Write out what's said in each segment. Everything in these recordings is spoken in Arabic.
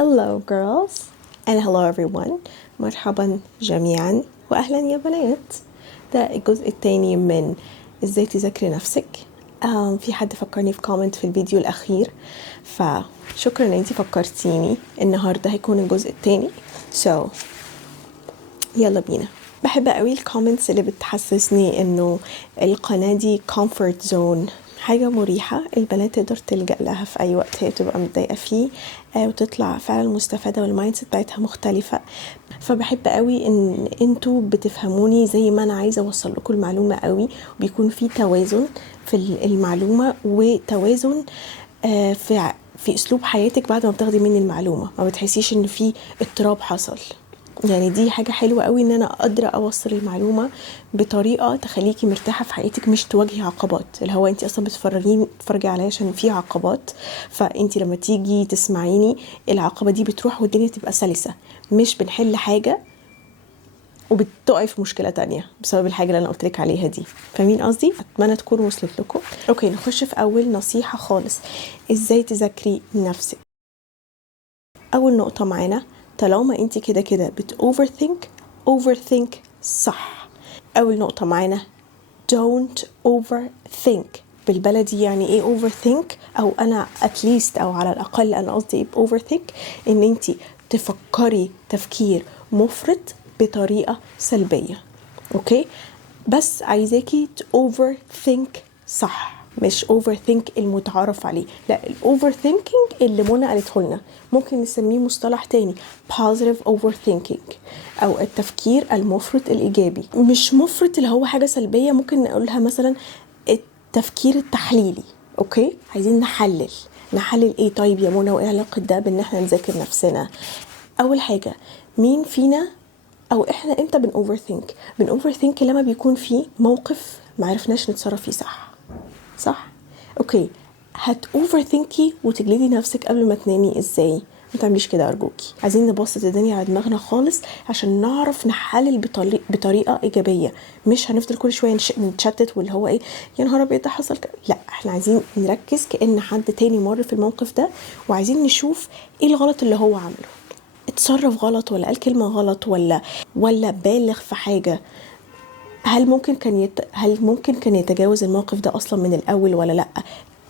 Hello girls and hello everyone. مرحبا جميعا واهلا يا بنات. ده الجزء التاني من ازاي تذاكري نفسك. في حد فكرني في كومنت في الفيديو الاخير، فشكرا ان انتي فكرتيني. النهارده هيكون الجزء التاني، يلا بينا. بحب قوي الكومنتس اللي بتحسسني انه القناة دي comfort zone، حاجة مريحة البنات تقدر تلجأ لها في اي وقت هي بتبقى متضايقة فيه، وتطلع فعلا مستفادة والمايند سيت بتاعتها مختلفة. فبحب قوي ان انتوا بتفهموني زي ما انا عايزة اوصل لكم المعلومة قوي، وبيكون في توازن في المعلومة وتوازن في اسلوب حياتك. بعد ما بتاخدي مني المعلومة ما بتحسيش ان في اضطراب حصل. يعني دي حاجة حلوة قوي ان انا قادرة اوصل المعلومة بطريقة تخليكي مرتاحة في حياتك، مش تواجهي عقبات. اللي هو انت اصلا بتتفرجي عليا عشان في عقبات، فانت لما تيجي تسمعيني العقبة دي بتروح والدنيا تبقى سلسة، مش بنحل حاجة وبتقعي في مشكلة تانية بسبب الحاجة اللي انا قلتلك عليها دي. فاهمين قصدي؟ اتمنى تكون وصلت لكم. اوكي، نخش في اول نصيحة خالص، ازاي تذاكري نفسك. اول نقطة معانا، طالما انت كده كده بت overthink صح. اول نقطة معانا don't overthink. بالبلدي يعني ايه overthink؟ او انا at least او على الاقل انا قصدي ايه overthink؟ ان انت تفكري تفكير مفرط بطريقة سلبية. اوكي، بس عايزاكي overthink صح، مش overthink المتعارف عليه. لا، overthinking اللي منى قالته لنا ممكن نسميه مصطلح تاني positive overthinking، او التفكير المفرط الايجابي. مش مفرط اللي هو حاجة سلبية، ممكن نقولها مثلا التفكير التحليلي. اوكي، عايزين نحلل ايه؟ طيب يا منى، وايه علاقة ده بان احنا نذاكر نفسنا؟ اول حاجة، مين فينا او احنا امتى بن overthink لما بيكون في موقف معرفناش نتصرف فيه صح. اوكي، هت overthinki وتجلدي نفسك قبل ما تنامي ازاي؟ ما تعمليش كده ارجوكي. عايزين نبسط الدنيا على دماغنا خالص عشان نعرف نحلل بطريقه ايجابيه. مش هنفضل كل شويه نتشتت واللي هو ايه، يا نهار ابيض ده حصل كده. لا، احنا عايزين نركز كأن حد تاني مر في الموقف ده، وعايزين نشوف ايه الغلط اللي هو عمله. اتصرف غلط ولا قال كلمه غلط ولا بالغ في حاجه؟ هل ممكن كان يتجاوز الموقف ده اصلا من الاول ولا لا؟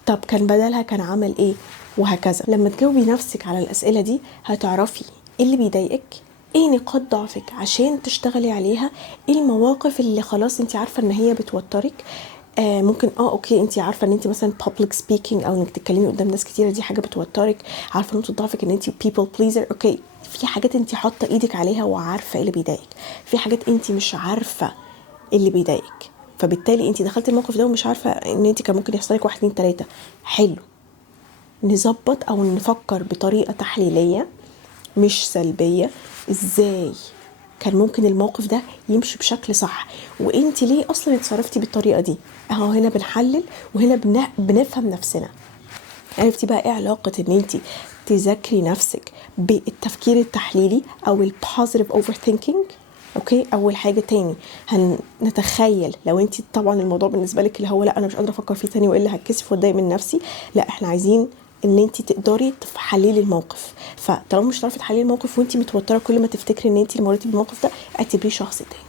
طب كان بدلها كان عمل ايه؟ وهكذا. لما تجاوبي نفسك على الاسئله دي هتعرفي ايه اللي بيضايقك، ايه نقاط ضعفك عشان تشتغلي عليها، ايه المواقف اللي خلاص انت عارفه ان هي بتوترك. ممكن اوكي، انت عارفه ان انت مثلا public speaking او انك تتكلمي قدام ناس كتيره دي حاجه بتوترك، عارفه نقطه ضعفك ان انت people pleaser. اوكي، في حاجات انت حاطه ايدك عليها وعارفه ايه اللي بيضايقك، في حاجات انت مش عارفه اللي بيضايقك، فبالتالي انت دخلت الموقف ده ومش عارفه ان انت كان ممكن يحصل لك 1 2 3. حلو، نظبط او نفكر بطريقه تحليليه مش سلبيه. ازاي كان ممكن الموقف ده يمشي بشكل صح، وانت ليه اصلا اتصرفتي بالطريقه دي؟ اهو هنا بنحلل وهنا بنفهم نفسنا. عرفتي بقى ايه علاقه ان انت تذاكري نفسك بالتفكير التحليلي او البوزيتيف اوفر ثينكينج؟ اوكي، اول حاجه تاني هنتخيل لو انت طبعا الموضوع بالنسبه لك اللي هو لا انا مش قادره افكر فيه تاني والا هتكسف واتضايق من نفسي، لا احنا عايزين ان انت تقدري تحللي الموقف. فطالما مش هتعرفي تحللي الموقف وانت متوتره كل ما تفتكري ان انت اللي مريتي بالموقف ده، اعتبريه شخص تاني.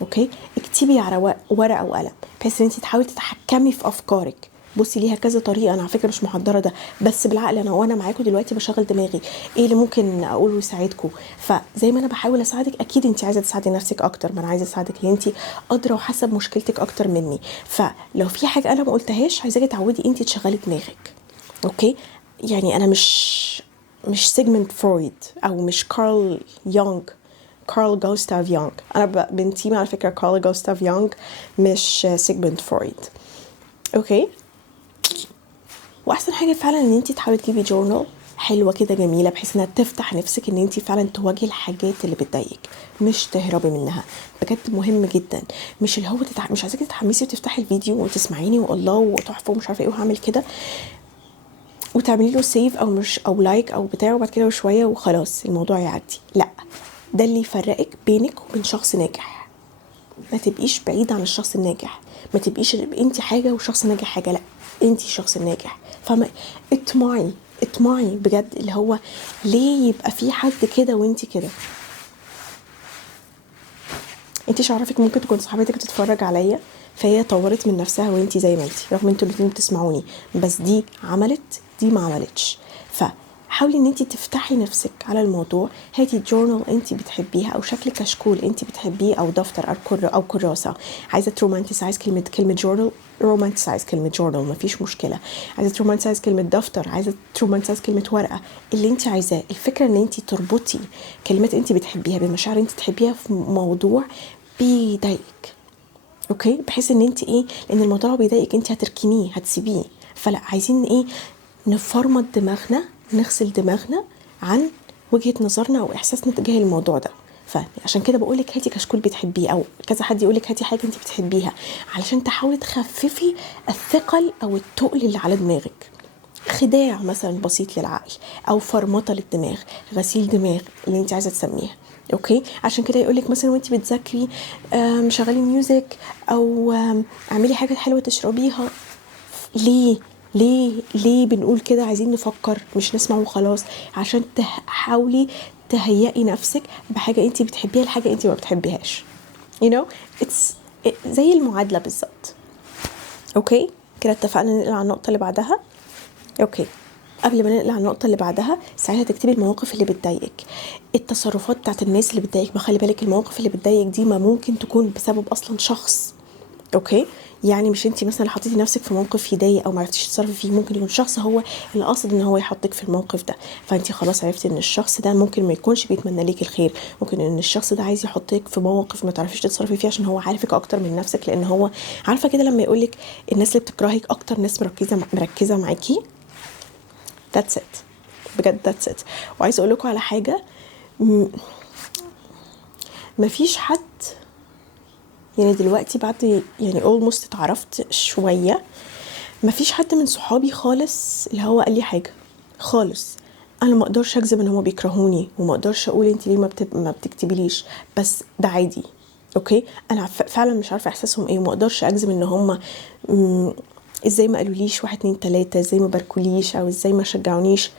اوكي، اكتبي على ورقه وقلم بحيث ان انت تحاولي تتحكمي في افكارك. بصي ليها كذا طريقه، انا على فكره مش محضره ده، بس بالعقل انا وانا معاكم دلوقتي بشغل دماغي ايه اللي ممكن اقوله يساعدكم. فزي ما انا بحاول اساعدك اكيد انت عايزه تساعدي نفسك اكتر، ما انا عايزه اساعدك لان انت ادرى وحسب مشكلتك اكتر مني. فلو في حاجه انا ما قلتهاش عايزاكي تعودي انت تشغلي دماغك. اوكي، يعني انا مش سيجموند فرويد او مش كارل جوستاف يونغ. انا بنتيمي على فكره كارل جوستاف يونغ مش سيجموند فرويد. اوكي، واحسن حاجه فعلا ان انت تحاولي تجيبي جورنال حلوه كده جميله بحيث انها تفتح نفسك ان انت فعلا تواجهي الحاجات اللي بتضايقك مش تهربي منها. بجد مهم جدا. مش اللي هو مش عايزاكي تتحمسي وتفتحي الفيديو وتسمعيني والله وتحفه ومش عارفه ايه وهعمل كده وتعملي له سيف او مش او لايك او بتاع وبعد كده شويه وخلاص الموضوع يعدي. لا، ده اللي يفرقك بينك وبين شخص ناجح. ما تبقيش بعيد عن الشخص الناجح، ما تبقيش انت حاجه والشخص الناجح حاجه. لا، انت الشخص الناجح. فما اطمعي بجد، اللي هو ليه يبقى في حد كده وانتي كده؟ انتي شعرفك ممكن تكون صاحبتك بتتفرج عليا فهي طورت من نفسها وانتي زي ما انتي، رغم انتوا الاتنين بتسمعوني، بس دي عملت دي ما عملتش. فحاولي ان انتي تفتحي نفسك على الموضوع. هاتي جورنال انتي بتحبيها او شكل كشكول انتي بتحبيه او دفتر او كراسه. عايزه ترومانتسايز كلمه جورنال، رومانتسايز كلمه جورنال، مفيش مشكله. عايزه ترومانتسايز كلمه دفتر، عايزه ترومانتسايز كلمه ورقه، اللي انتي عايزاه. الفكره ان انتي تربطي كلمات انتي بتحبيها بمشاعر انتي تحبيها في موضوع بيضايقك، اوكي؟ بحيث ان انت ايه، لان الموضوع بيضايقك انت هتركنيه هتسيبيه. فلا، عايزين ايه؟ نفرمط دماغنا، نغسل دماغنا عن وجهة نظرنا او احساسنا تجاه الموضوع ده. فعشان كده بقولك هاتي كشكول بتحبيه، او كذا حد يقولك هاتي حاجه انت بتحبيها، علشان تحاولي تخففي الثقل او التقل اللي على دماغك. خداع مثلا بسيط للعقل، او فرمطه للدماغ، غسيل دماغ اللي انت عايزه تسميها، اوكي؟ عشان كده يقولك مثلا وانت بتذاكري شغلي ميوزك، او اعملي حاجه حلوه تشربيها. ليه بنقول كده؟ عايزين نفكر مش نسمع وخلاص، عشان تحاولي تهيئي نفسك بحاجه انت بتحبيها لحاجه انت ما بتحبيهاش. you know it's زي المعادله بالظبط. اوكي كده اتفقنا ننقل على النقطه اللي بعدها. اوكي، قبل ما ننقل على النقطه اللي بعدها، ساعتها تكتبي المواقف اللي بتضايقك، التصرفات بتاعت الناس اللي بتضايقك. بخلي بالك المواقف اللي بتضايقك دي ما ممكن تكون بسبب اصلا شخص، اوكي؟ يعني مش انتي مثلا حطيتي نفسك في موقف يضايق او ما عرفتيش تتصرفي فيه، ممكن يكون شخص هو اللي قاصد ان هو يحطك في الموقف ده، فانتي خلاص عرفتي ان الشخص ده ممكن ما يكونش بيتمنى ليك الخير، ممكن ان الشخص ده عايز يحطك في موقف ما تعرفيش تتصرفي فيه عشان هو عارفك اكتر من نفسك. لان هو عارفه كده لما يقولك الناس اللي بتكرهك اكتر ناس مركزه معاكي. that's it، بجد that's it. وعايزه اقول لكم على حاجه، مفيش حد يعني دلوقتي بعد يعني almost اتعرفت شوية، مفيش حد من صحابي خالص اللي هو قال لي حاجة خالص. انا ما اقدرش اكذب ان هم بيكرهوني، وما اقدرش اقول انت ليه ما بتكتبيليش، بس ده عادي، اوكي؟ انا فعلا مش عارفه احساسهم ايه، وما اقدرش اكذب ان هم ازاي ما قالوليش 1 2 3، ازاي ما باركوليش، او ازاي ما شجعونيش.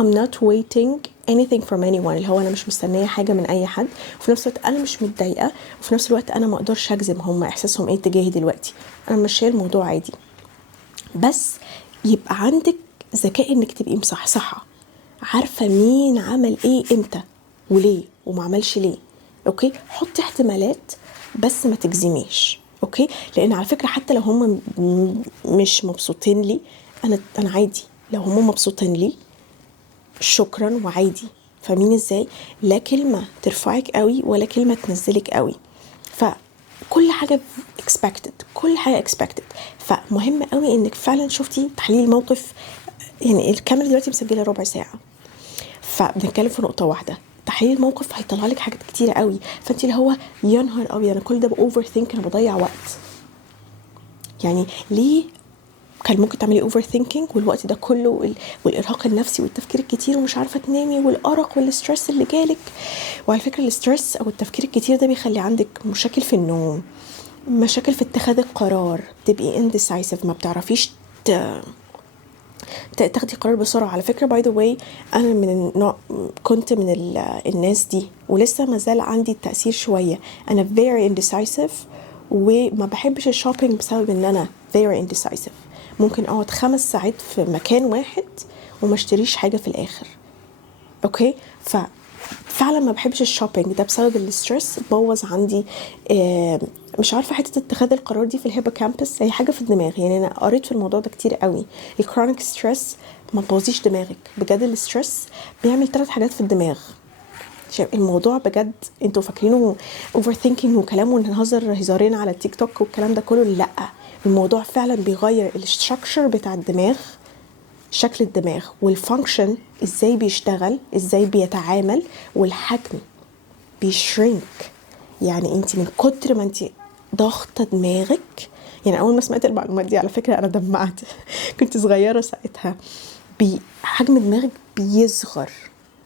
I'm not waiting anything from anyone، اللي هو انا مش مستنيه حاجه من اي حد، وفي نفس الوقت انا مش متضايقه، وفي نفس الوقت انا ما اقدرش اجزم هم احساسهم ايه تجاهي دلوقتي. انا ماشيه الموضوع عادي، بس يبقى عندك ذكاء انك تبقي مصحصحه، عارفه مين عمل ايه امتى وليه وما عملش ليه، اوكي؟ حطي احتمالات بس ما تجزميش، اوكي؟ لان على فكره حتى لو هم مش مبسوطين لي، انا عادي. لو هم مبسوطين لي شكرا وعادي، فاهمين ازاي؟ لا كلمة ترفعك قوي ولا كلمة تنزلك قوي، فكل حاجة expected، كل حاجة expected. فمهم قوي انك فعلا شفتي تحليل موقف. يعني الكاميرا دلوقتي مسجلة ربع ساعة، فبنتكلم في نقطة واحدة. تحليل الموقف هيطلع لك حاجات كتيرة قوي، فانت اللي هو يا نهار ابيض انا كل ده باوفر ثينك، انا بضيع وقت. يعني ليه كان ممكن تعملي اوفر ثينكينج والوقت ده كله، والارهاق النفسي والتفكير الكتير ومش عارفه تنامي والارق والستريس اللي جالك. وعلى فكره الستريس او التفكير الكتير ده بيخلي عندك مشاكل في النوم، مشاكل في اتخاذ القرار، تبقي indecisive، ما بتعرفيش تاخدي قرار بسرعه. على فكره باي ذا واي انا من النوع، كنت من الناس دي، ولسه ما زال عندي التاثير شويه. انا very indecisive، وما بحبش الشوبينج بسبب ان انا very indecisive. ممكن اقعد 5 ساعات في مكان واحد وما اشتريش حاجه في الاخر، اوكي؟ فعلا ما بحبش الشوبينج ده بسبب الستريس، بوظ عندي مش عارفه حته اتخاذ القرار دي في الهيبوكامبس، هي حاجه في الدماغ. يعني انا قريت في الموضوع ده كتير قوي. الكرونيك ستريس ما تبوظيش دماغك بجد، الستريس بيعمل 3 حاجات في الدماغ. الموضوع بجد انتوا فاكرينه اوفر ثينكينج وكلام ونهزر هزارين على التيك توك والكلام ده كله، لا، الموضوع فعلا بيغير الستراكشر بتاع الدماغ، شكل الدماغ والفانكشن، ازاي بيشتغل، ازاي بيتعامل، والحجم بيشرينك. يعني انت من كتر ما انت ضغطه دماغك، يعني اول ما سمعت المعلومات دي على فكره انا دمعت كنت صغيره ساعتها. حجم دماغك بيصغر،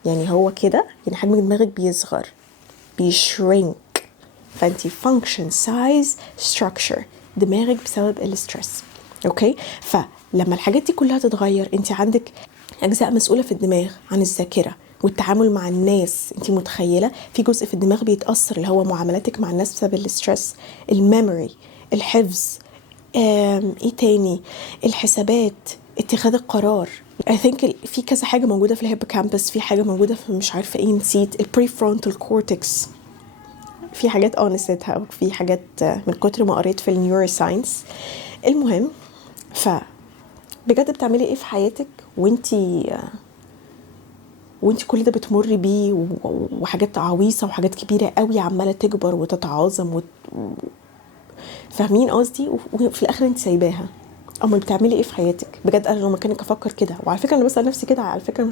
يعني هو كده، يعني حجم دماغك بيصغر، بيشرينك. فانتي function size structure دماغك بسبب الستريس، اوكي؟ فلما الحاجات دي كلها تتغير، انت عندك اجزاء مسؤوله في الدماغ عن الذاكره والتعامل مع الناس. انت متخيله في جزء في الدماغ بيتاثر اللي هو معاملاتك مع الناس بسبب الاسترس، الميموري، الحفظ، ايه تاني، الحسابات، اتخاذ القرار. I think في كذا حاجه موجوده في الهيبوكامبس، في حاجه موجوده في مش عارفه ايه، نسيت، البريفرونتال كورتكس، في حاجات نسيتها، وفي حاجات من كتر ما قريت في النيورو ساينس. المهم، بجد بتعملي ايه في حياتك وانتي كل ده بتمر بيه، وحاجات عويصة وحاجات كبيرة قوي عمالة تكبر وتتعاظم فاهمين قصدي؟ وفي الاخر انت سايباها. امال بتعملي ايه في حياتك؟ بجد انا لو مكانك افكر كده. وعلى فكره انا بسال نفسي كده، على فكره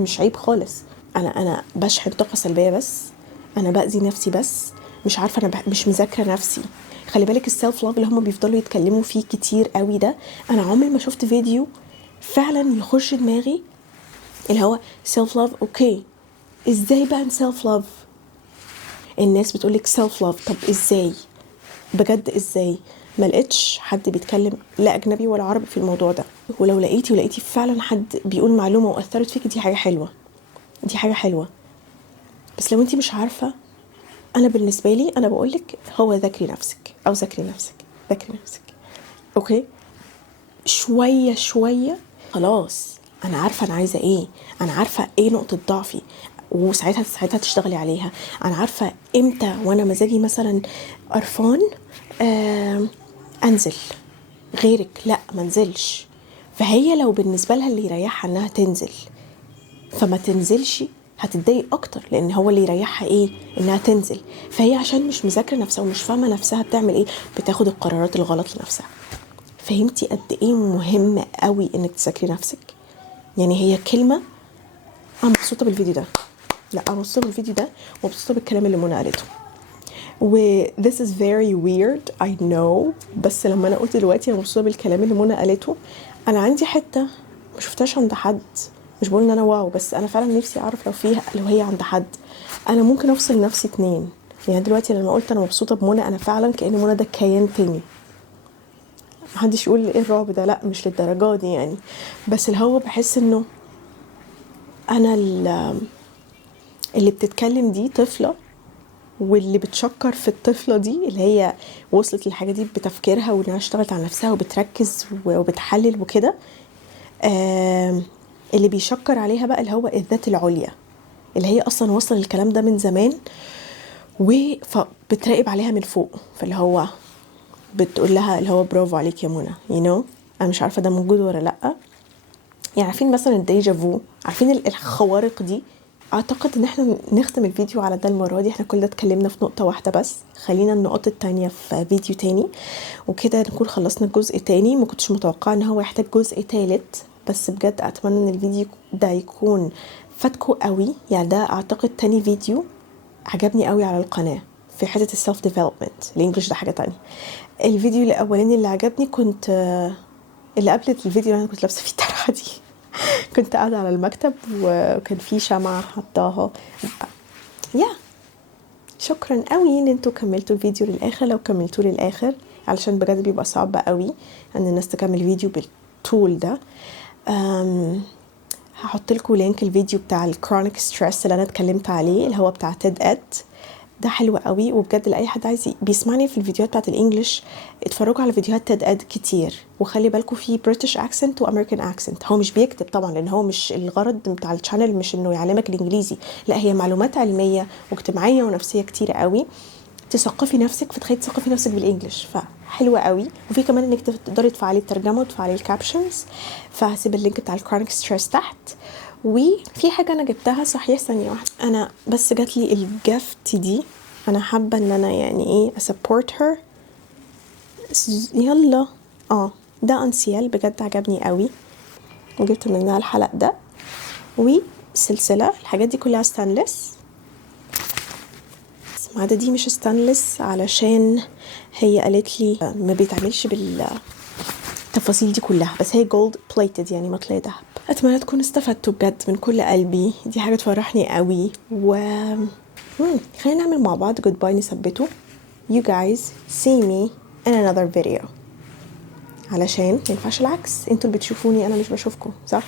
مش عيب خالص. انا بشحن طاقه سلبيه، بس انا باذي نفسي، بس مش عارفه، انا مش مذاكره نفسي. خلي بالك السيلف لاف اللي هم بيفضلوا يتكلموا فيه كتير قوي ده، انا عمري ما شفت فيديو فعلا يخش دماغي اللي هو سيلف لاف. اوكي، ازاي بقى سيلف لاف؟ الناس بتقولك سيلف لاف، طب ازاي؟ بجد ازاي؟ ما لقيتش حد بيتكلم، لا اجنبي ولا عربي، في الموضوع ده. ولو لقيتي فعلا حد بيقول معلومه واثرت فيك، دي حاجه حلوه، دي حاجه حلوه. بس لو انتي مش عارفه، انا بالنسبه لي انا بقولك هو ذاكري نفسك، او ذاكري نفسك، ذاكري نفسك. اوكي، شويه شويه، خلاص انا عارفه انا عايزه ايه، انا عارفه ايه نقطه ضعفي، وساعتها تشتغلي عليها. انا عارفه امتى وانا مزاجي مثلا قرفان انزل، غيرك لا منزلش. فهي لو بالنسبه لها اللي يريحها انها تنزل، فما تنزلش، هتتضايق اكتر، لان هو اللي يريحها ايه؟ انها تنزل. فهي عشان مش مذاكره نفسها ومش فاهمه نفسها بتعمل ايه، بتاخد القرارات الغلط لنفسها. فهمتي قد ايه مهم قوي انك تذاكري نفسك؟ يعني هي كلمه. انا مبسوطه بالفيديو ده، لا انا مبسوطه بالفيديو ده، ومبسوطه بالكلام اللي منى قالته. و this is very weird I know، بس لما انا قلت دلوقتي انا مبسوطه بالكلام اللي منى قالته، انا عندي حته ما شفتهاش عند حد. مش بقول ان انا واو، بس انا فعلا نفسي اعرف لو هي عند حد. انا ممكن افصل نفسي اتنين. يعني دلوقتي لما قلت انا مبسوطه بمنى، انا فعلا كأن منى ده كيان تاني. محدش يقول ايه الرعب ده، لا مش للدرجه دي يعني. بس اللي هو بحس انه انا اللي بتتكلم دي طفله، واللي بتشكر في الطفلة دي اللي هي وصلت للحاجة دي بتفكيرها، وانها اشتغلت على نفسها وبتركز وبتحلل وكده. اللي بيشكر عليها بقى اللي هو الذات العليا، اللي هي اصلا وصل الكلام ده من زمان، فبتراقب عليها من فوق. فاللي هو بتقول لها اللي هو برافو عليك يا منى، انا مش عارفة ده موجود ولا لأ. يعني عارفين مثلا الديجافو، عارفين الخوارق دي. اعتقد ان احنا نختم الفيديو على ده المرة دي. احنا كل ده اتكلمنا في نقطة واحدة بس، خلينا النقط التانية في فيديو تاني، وكده نكون خلصنا الجزء تاني. ما كنتش متوقعة ان هو يحتاج جزء تالت، بس بجد اتمنى ان الفيديو ده يكون فاتكو قوي. يعني ده اعتقد تاني فيديو عجبني قوي على القناة في حتة السلف ديفلوبمنت. الانجليش ده حاجة تانية. الفيديو الاولاني اللي عجبني كنت اللي قبل الفيديو اللي انا كنت لابسه فيه الطرحه دي. كنت قاعده على المكتب وكان في شمعه حطاها. شكرا قوي ان انتوا كملتوا الفيديو للاخر. لو كملتوا للاخر، علشان بجد بيبقى صعب قوي ان الناس تكمل فيديو بالطول ده. هحط لكم لينك الفيديو بتاع الكرونيك ستريس اللي انا اتكلمت عليه، اللي هو بتاع تيد اد. ده حلو قوي، وبجد لاي حد عايز بيسمعني في الفيديوهات بتاعت الانجليش، اتفرجوا على فيديوهات تيد اد كتير. وخلي بالكم في بريتش اكسنت وامريكان اكسنت. هو مش بيكتب طبعا، لان هو مش الغرض بتاع الشانل مش انه يعلمك الانجليزي، لا هي معلومات علميه واجتماعيه ونفسيه كتير قوي تثقفي نفسك. فتخيلي تثقفي نفسك بالانجلش، فحلوه قوي. وفي كمان انك تقدري تفعلي الترجمه وتفعلي الكابشنز. فهسيب اللينك بتاع الكرونيك ستريس تحت. وفي حاجه انا جبتها صحيح، ثانيه واحده، انا بس جات لي الجفت دي، انا حابه ان انا يعني ايه اسبورت هير. يلا ده انسيال بجد عجبني قوي، وجبت منها الحلق ده. وسلسله الحاجات دي كلها ستانلس، ما عدا دي مش ستانلس علشان هي قالت لي ما بيتعملش بالتفاصيل دي كلها، بس هي جولد بليتد يعني مطلية دهب. اتمنى تكونوا استفدتوا بجد من كل قلبي، دي حاجه تفرحني قوي. خلينا نعمل مع بعض goodbye نثبته. You guys see me in another video، علشان ما ينفعش العكس، انتوا اللي بتشوفوني انا مش بشوفكم، صح؟